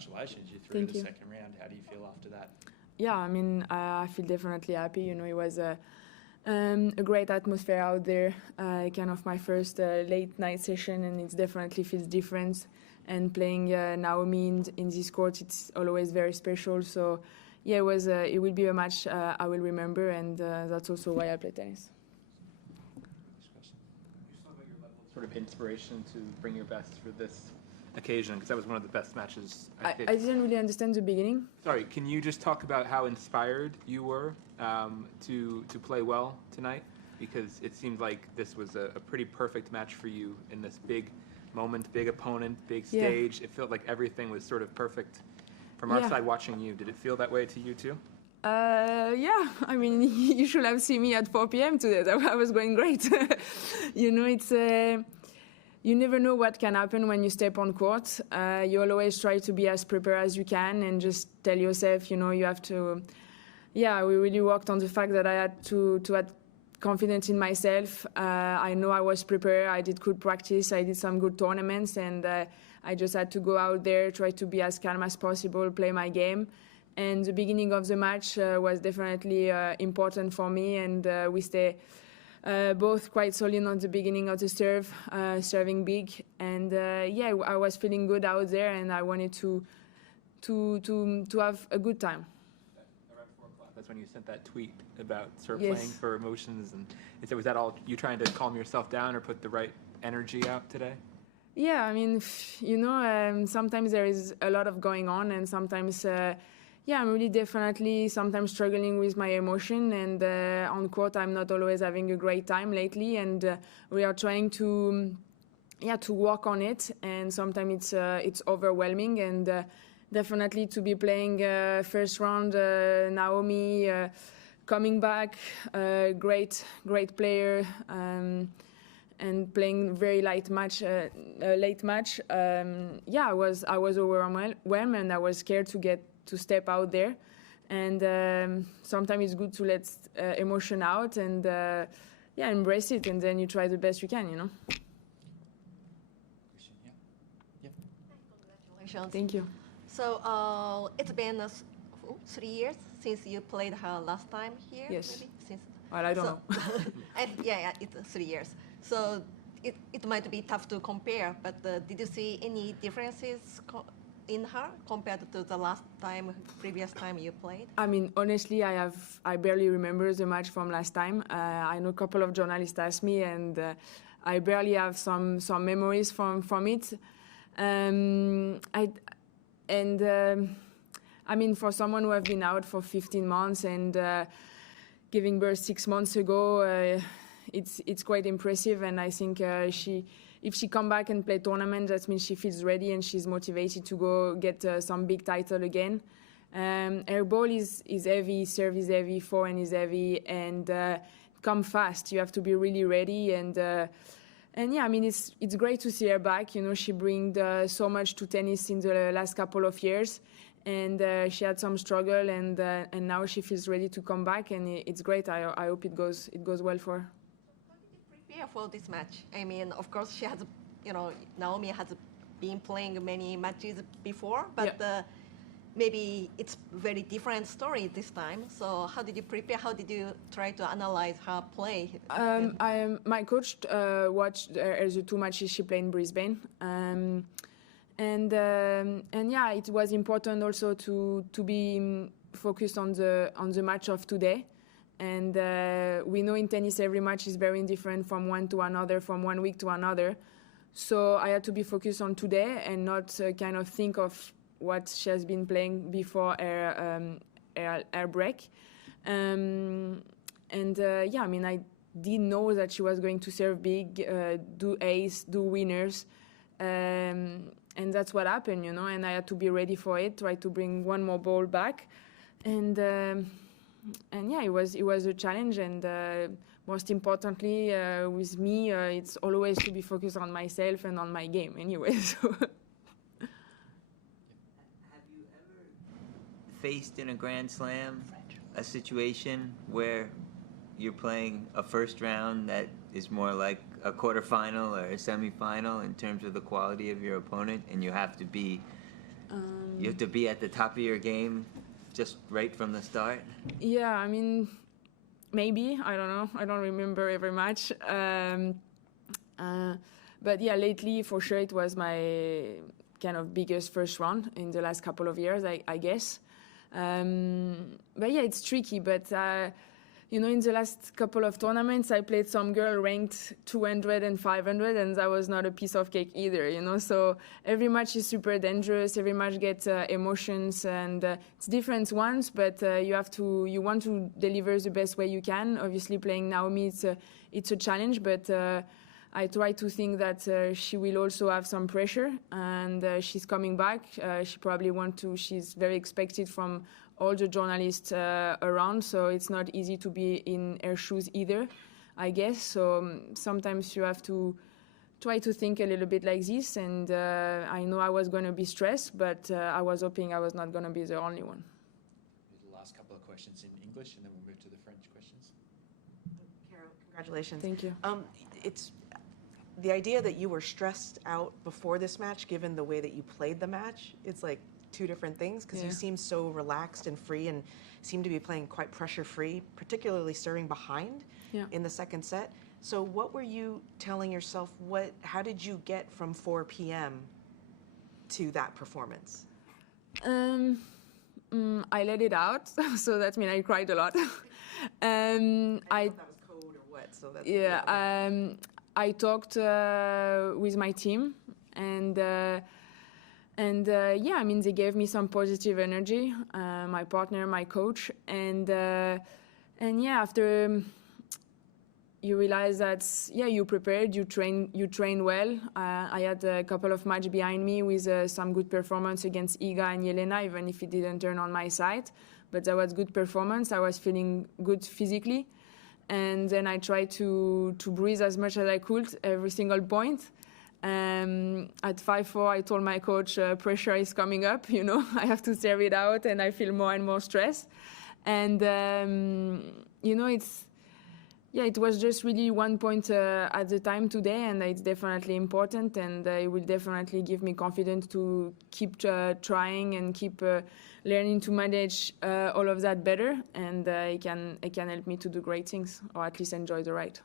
congratulations, you through Thank the you. second round. How do you feel after that? Yeah, I mean, I feel definitely happy. You know, it was a great atmosphere out there. Kind of my first late night session, and it definitely feels different. And playing Naomi in this court, it's always very special. So, yeah, it will be a match I will remember, and that's also why I play tennis. Sort of inspiration to bring your best for this occasion, because that was one of the best matches. I didn't really understand the beginning. Sorry, can you just talk about how inspired you were to play well tonight? Because it seemed like this was a pretty perfect match for you in this big moment, big opponent, big stage. It felt like everything was sort of perfect from our side watching you. Did it feel that way to you too? Yeah, I mean, you should have seen me at 4 p.m. today. I was going great. You know, it's you never know what can happen when you step on court. You always try to be as prepared as you can and just tell yourself, you know, you have to. Yeah, we really worked on the fact that I had to have confidence in myself. I know I was prepared. I did good practice. I did some good tournaments, and I just had to go out there, try to be as calm as possible, play my game. And the beginning of the match was definitely important for me, and we stay both quite solid on the beginning of the serve, serving big. And yeah, I was feeling good out there, and I wanted to have a good time. Around 4 o'clock, that's when you sent that tweet about sort of playing for emotions. And was that all you trying to calm yourself down or put the right energy out today? Yeah, I mean, you know, sometimes there is a lot of going on, and sometimes. Yeah, I'm really definitely sometimes struggling with my emotion, and on court I'm not always having a great time lately, and we are trying to work on it, and sometimes it's overwhelming, and definitely to be playing first round Naomi coming back, great player, and playing very late match. Yeah, I was overwhelmed, and I was scared to step out there, and sometimes it's good to let emotion out and embrace it, and then you try the best you can, you know. Congratulations. Thank you. So it's been 3 years since you played her last time here. Yes. Maybe? Since, well, I don't know. And yeah, it's 3 years. So it might be tough to compare, but did you see any differences in her compared to the previous time you played? I mean, honestly, I barely remember the match from last time. I know a couple of journalists asked me, and I barely have some memories from it. I mean, for someone who have been out for 15 months and giving birth 6 months ago, it's quite impressive, and I think if she come back and play tournament, that means she feels ready and she's motivated to go get some big title again. Her ball is heavy, serve is heavy, forehand is heavy, and come fast. You have to be really ready, and yeah, I mean, it's great to see her back. You know, she brings so much to tennis in the last couple of years, and she had some struggle, and now she feels ready to come back, and it's great. I hope it goes well for her. For this match, I mean, of course, she has, you know, Naomi has been playing many matches before, but maybe it's very different story this time. So how did you prepare? How did you try to analyze her play? My coach watched the 2 matches she played in Brisbane, and yeah, it was important also to be focused on the match of today. And we know in tennis every match is very different from one to another, from 1 week to another. So I had to be focused on today and not kind of think of what she has been playing before her break. Yeah, I mean, I did know that she was going to serve big, do ace, do winners. And that's what happened, you know, and I had to be ready for it, try to bring one more ball back. And yeah, it was a challenge, and most importantly, with me, it's always to be focused on myself and on my game anyway. So. Have you ever faced in a Grand Slam a situation where you're playing a first round that is more like a quarterfinal or a semifinal in terms of the quality of your opponent, and you have to be You have to be at the top of your game just right from the start? Yeah, I mean, maybe. I don't know. I don't remember every match. But yeah, lately, for sure, it was my kind of biggest first round in the last couple of years, I guess. But yeah, it's tricky. But, in the last couple of tournaments, I played some girl ranked 200 and 500, and that was not a piece of cake either, So every match is super dangerous. Every match gets emotions, and it's different ones, but you want to deliver the best way you can. Obviously, playing Naomi, it's a challenge, but I try to think that she will also have some pressure, and she's coming back. She probably she's very expected from all the journalists around, so it's not easy to be in her shoes either, I guess. So sometimes you have to try to think a little bit like this, and I know I was going to be stressed, but I was hoping I was not going to be the only one. The last couple of questions in English, and then we'll move to the French questions. Carol, congratulations. Thank you. It's the idea that you were stressed out before this match, given the way that you played the match. It's like two different things, because you seem so relaxed and free and seem to be playing quite pressure-free, particularly serving behind in the second set. So what were you telling yourself? How did you get from 4 p.m. to that performance? I let it out, so that means I cried a lot. I don't know if that was code or what, so that's... I talked with my team, and I mean, they gave me some positive energy, my partner, my coach, and after you realize that, you prepared, you train well. I had a couple of matches behind me with some good performance against Iga and Jelena, even if it didn't turn on my side, but that was good performance. I was feeling good physically. And then I tried to breathe as much as I could every single point. At 5-4, I told my coach, pressure is coming up, I have to serve it out, and I feel more and more stress. And, it was just really one point at the time today, and it's definitely important, and it will definitely give me confidence to keep trying and keep learning to manage all of that better, and it can help me to do great things, or at least enjoy the ride.